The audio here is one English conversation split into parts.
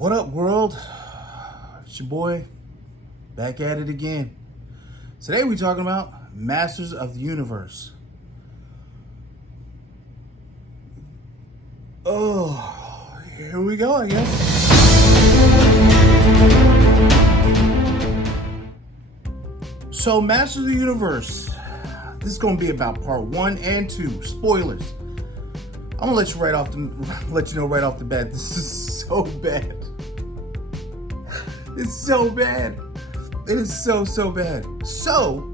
What up, world? It's your boy, back at it again. Today we're talking about Masters of the Universe. Oh, here we go, I guess. So, Masters of the Universe. This is going to be about part 1 and 2. Spoilers. I'm gonna let you know right off the bat. This is so bad. It's so bad. It is so bad. So,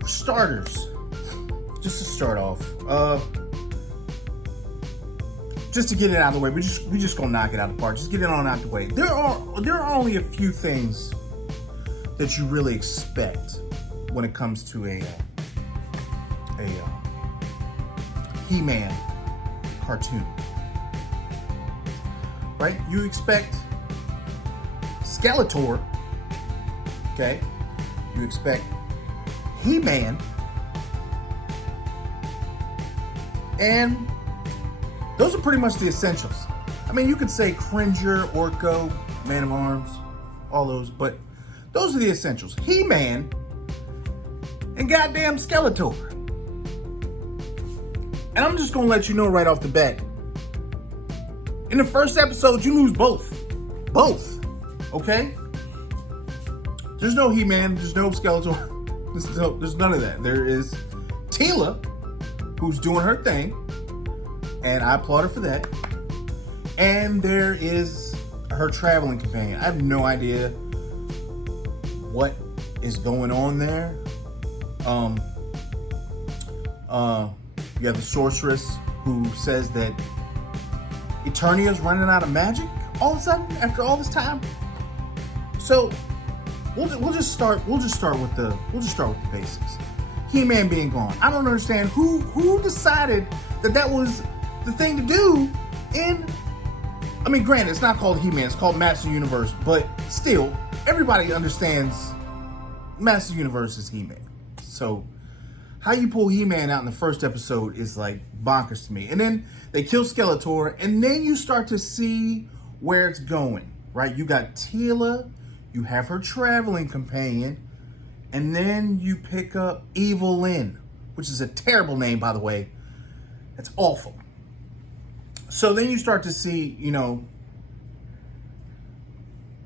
for starters, just to start off, just to get it out of the way, we just gonna knock it out of the park. Just get it on out the way. There are only a few things that you really expect when it comes to a He-Man cartoon, right? You expect Skeletor, okay? You expect He-Man, and those are pretty much the essentials. I mean, you could say Cringer, Orko, Man of Arms, all those, but those are the essentials. He-Man and goddamn Skeletor. And I'm just gonna let you know right off the bat. In the first episode, you lose both. Both. Okay? There's no He-Man, there's no Skeletor. There's none of that. There is Teela, who's doing her thing, and I applaud her for that. And there is her traveling companion. I have no idea what is going on there. You have the sorceress who says that Eternia's running out of magic all of a sudden after all this time. So we'll just start with the basics. He-Man being gone. I don't understand who decided that was the thing to do I mean, granted, it's not called He-Man, it's called Master Universe, but still, everybody understands Master Universe is He-Man. So how you pull He-Man out in the first episode is like bonkers to me. And then they kill Skeletor, and then you start to see where it's going, right? You got Teela, you have her traveling companion, and then you pick up Evil Lyn, which is a terrible name, by the way. That's awful. So then you start to see,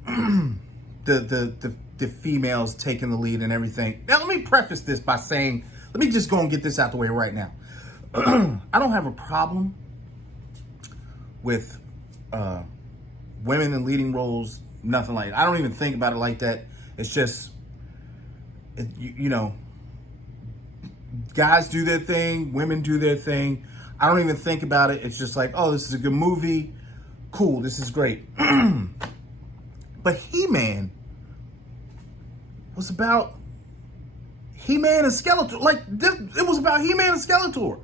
the females taking the lead and everything. Now, let me preface this by saying, let me just go and get this out the way right now. I don't have a problem with women in leading roles, nothing like that. I don't even think about it like that. It's just, guys do their thing, women do their thing. I don't even think about it. It's just like, oh, this is a good movie. Cool, this is great. But He-Man was about He-Man and Skeletor. Like, it was about He-Man and Skeletor.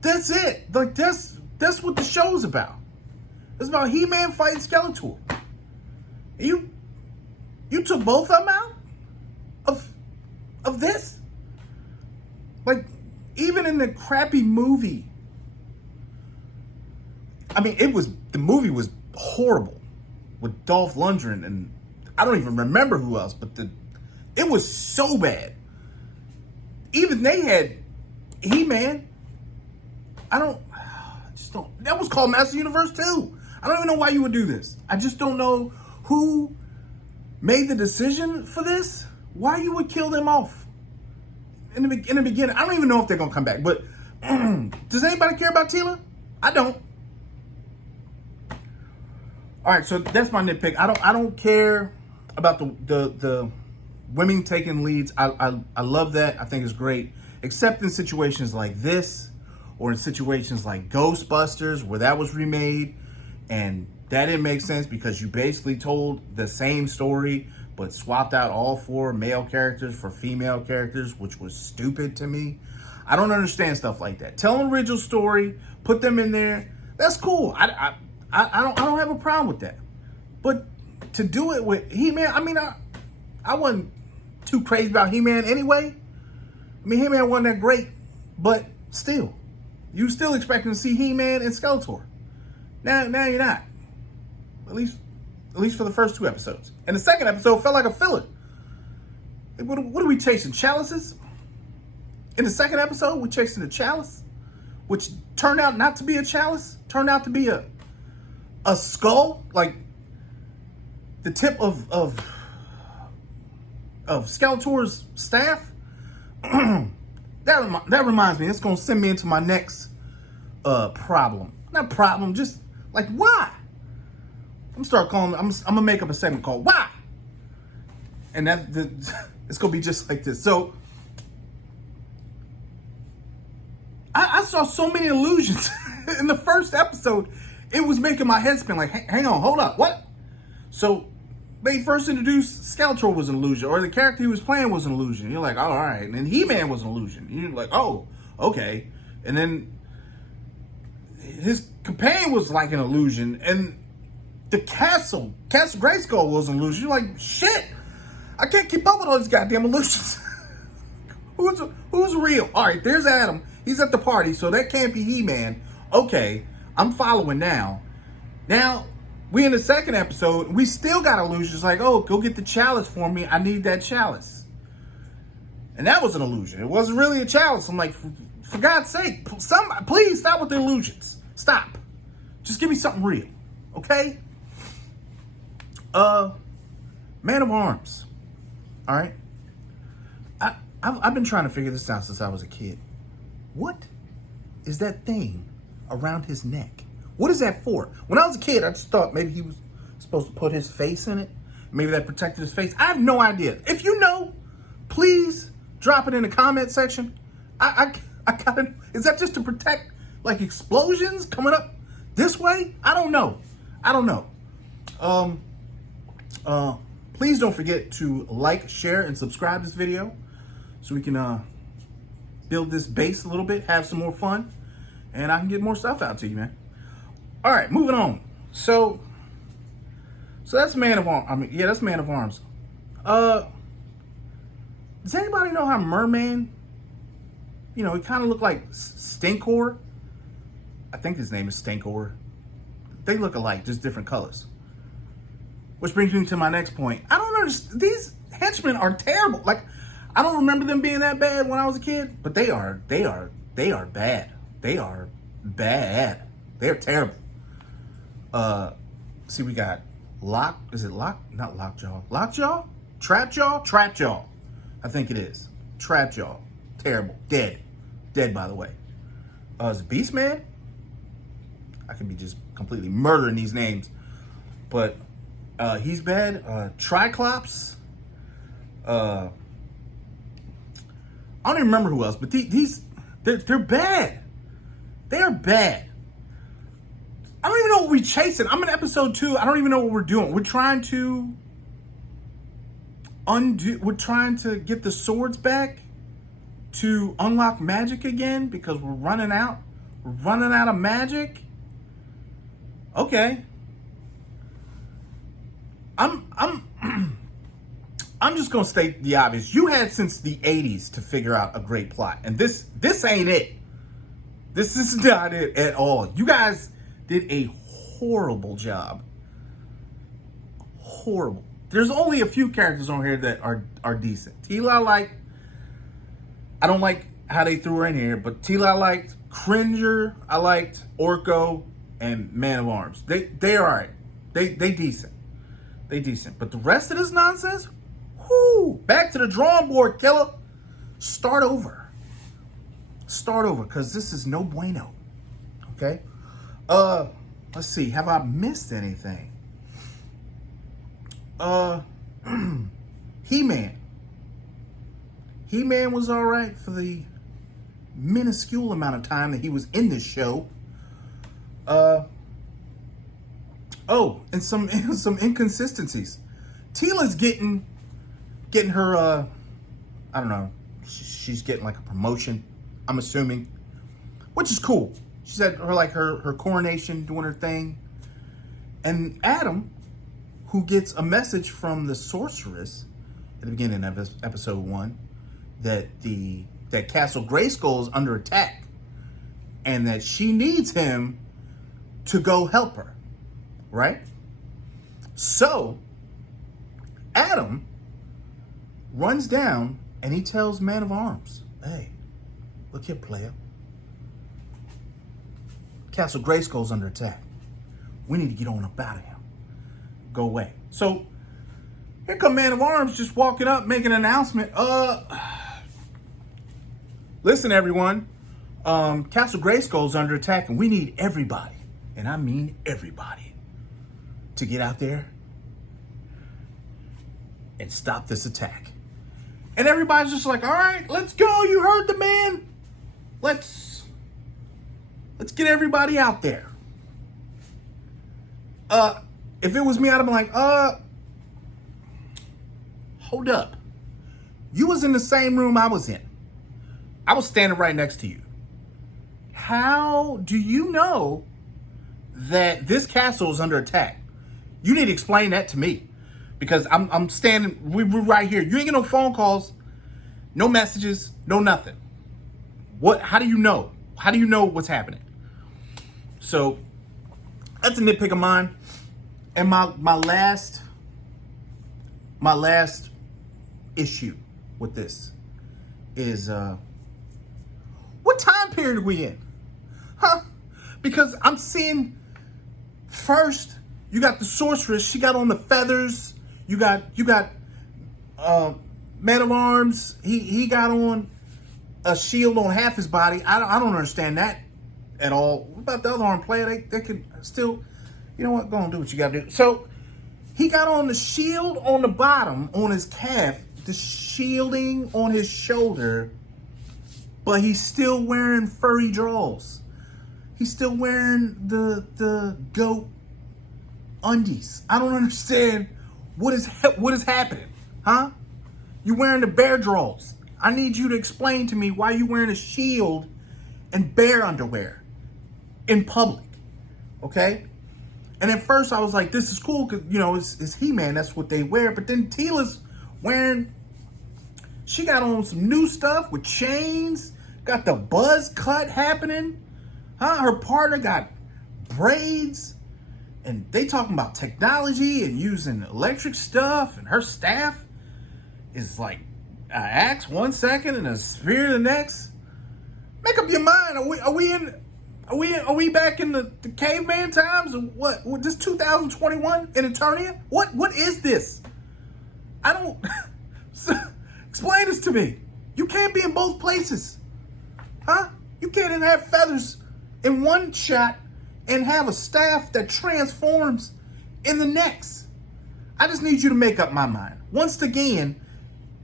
That's it. Like, that's what the show's about. It's about He-Man fighting Skeletor. You took both of them out of this? Like, even in the crappy movie, I mean, the movie was horrible with Dolph Lundgren, and I don't even remember who else, but it was so bad. Even they had He-Man. That was called Master Universe too. I don't even know why you would do this. I just don't know who made the decision for this. Why you would kill them off in the beginning. I don't even know if they're gonna come back. But does anybody care about Teela? I don't. All right, so that's my nitpick. I don't care about the women taking leads. I love that. I think it's great, except in situations like this, or in situations like Ghostbusters, where that was remade, and that didn't make sense because you basically told the same story but swapped out all 4 male characters for female characters, which was stupid to me. I don't understand stuff like that. Tell an original story, put them in there. That's cool. I don't have a problem with that. But to do it with He-Man, I mean, I wasn't too crazy about He-Man anyway. I mean, He-Man wasn't that great, but still, You still expecting to see He-Man and Skeletor. Now you're not. At least for the first 2 episodes. And the second episode felt like a filler. What are we chasing? Chalices? In the second episode, we're chasing a chalice, which turned out not to be a chalice. Turned out to be a skull, like the tip of Skeletor's staff. That reminds me. It's gonna send me into my next problem. Not problem, just like why. I'm gonna make up a segment called "Why," and it's gonna be just like this. So I saw so many illusions in the first episode. It was making my head spin. Like, hang on, hold up, what? So they first introduced Skeletor was an illusion, or the character he was playing was an illusion. You're like, oh, all right. And then He-Man was an illusion. You're like, oh, okay. And then his companion was like an illusion, and the Castle Grayskull was an illusion. You're like, shit, I can't keep up with all these goddamn illusions. Who's real? All right, there's Adam. He's at the party, so that can't be He-Man. Okay, I'm following now. Now, we in the second episode, we still got illusions like, oh, go get the chalice for me. I need that chalice. And that was an illusion. It wasn't really a chalice. I'm like, for God's sake, please stop with the illusions. Stop. Just give me something real, okay? Man of Arms. All right. I've been trying to figure this out since I was a kid. What is that thing around his neck? What is that for? When I was a kid, I just thought maybe he was supposed to put his face in it. Maybe that protected his face. I have no idea. If you know, please drop it in the comment section. I gotta, is that just to protect like explosions coming up this way? I don't know. Please don't forget to like, share, and subscribe to this video so we can build this base a little bit, have some more fun, and I can get more stuff out to you, man. All right, moving on. So that's Man of Arms. That's Man of Arms. Does anybody know how Merman? He kind of looked like Stinkor. I think his name is Stinkor. They look alike, just different colors. Which brings me to my next point. I don't understand. These henchmen are terrible. Like, I don't remember them being that bad when I was a kid, but they are bad. They are bad. They're terrible. See, we got not Lockjaw. Lockjaw? Trapjaw? I think it is. Trapjaw. Terrible. Dead, by the way. Is it Beastman? I could be just completely murdering these names. But he's bad. Triclops. I don't even remember who else, but they're bad. They are bad. I don't even know what we're chasing. I'm in episode 2. I don't even know what we're doing. We're trying to get the swords back to unlock magic again because we're running out. We're running out of magic. Okay. I'm just gonna state the obvious. You had since the 80s to figure out a great plot, and this ain't it. This is not it at all. You guys did a horrible job. Horrible. There's only a few characters on here that are decent. Tila, I don't like how they threw her in here, but Tila I liked. Cringer I liked. Orko and Man of Arms. They are alright. They decent. They decent. But the rest of this nonsense, whoo, back to the drawing board, killer. Start over, because this is no bueno. Okay? Let's see. Have I missed anything? He-Man. He-Man was all right for the minuscule amount of time that he was in this show. And some inconsistencies. Tila's getting her, I don't know, she's getting like a promotion, I'm assuming, which is cool. She's at her coronation, doing her thing. And Adam, who gets a message from the sorceress at the beginning of episode 1 that Castle Grayskull is under attack. and that she needs him to go help her, right? So Adam runs down and he tells Man of Arms, hey, look here, player. Castle Grayskull's under attack. We need to get on up out of here. Go away. So here come Man of Arms just walking up, making an announcement. Listen, everyone. Castle Grayskull's under attack, and we need everybody, and I mean everybody, to get out there and stop this attack. And everybody's just like, all right, let's go. You heard the man. Let's get everybody out there. If it was me, I'd have been like, hold up. You was in the same room I was in. I was standing right next to you. How do you know that this castle is under attack? You need to explain that to me. Because I'm standing, we're right here. You ain't get no phone calls, no messages, no nothing. How do you know? How do you know what's happening? So that's a nitpick of mine. And my last issue with this is what time period are we in? Huh? Because I'm seeing first you got the sorceress, she got on the feathers. You got Man of Arms, he got on a shield on half his body. I don't understand that at all. What about the other arm player? They could still, you know what? Go on, do what you gotta do. So he got on the shield on the bottom, on his calf, the shielding on his shoulder, but he's still wearing furry drawers. He's still wearing the goat undies. I don't understand what is happening, huh? You wearing the bear drawers. I need you to explain to me why you wearing a shield and bear underwear in public, okay? And at first I was like, this is cool because, you know, it's He-Man, that's what they wear. But then Teela's wearing, she got on some new stuff with chains, got the buzz cut happening, huh? Her partner got braids, and they talking about technology and using electric stuff, and her staff is like an axe one second and a spear the next. Make up your mind. Are we back in the caveman times or what? This 2021 in Eternia? What is this? I don't explain this to me. You can't be in both places. Huh? You can't have feathers in one shot and have a staff that transforms in the next. I just need you to make up my mind. Once again,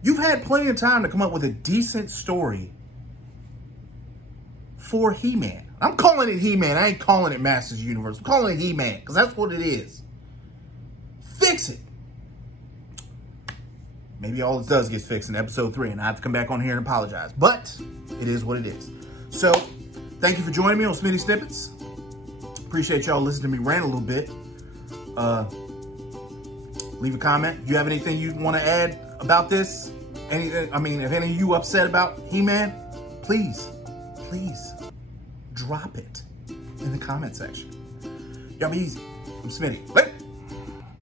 you've had plenty of time to come up with a decent story for He-Man. I'm calling it He-Man. I ain't calling it Masters Universe. I'm calling it He-Man because that's what it is. Fix it. Maybe all it does gets fixed in episode 3 and I have to come back on here and apologize. But it is what it is. So, thank you for joining me on Smitty Snippets. Appreciate y'all listening to me rant a little bit. Leave a comment. Do you have anything you want to add about this? If any of you upset about He-Man, please drop it in the comment section. Y'all be easy. I'm Smitty. Later.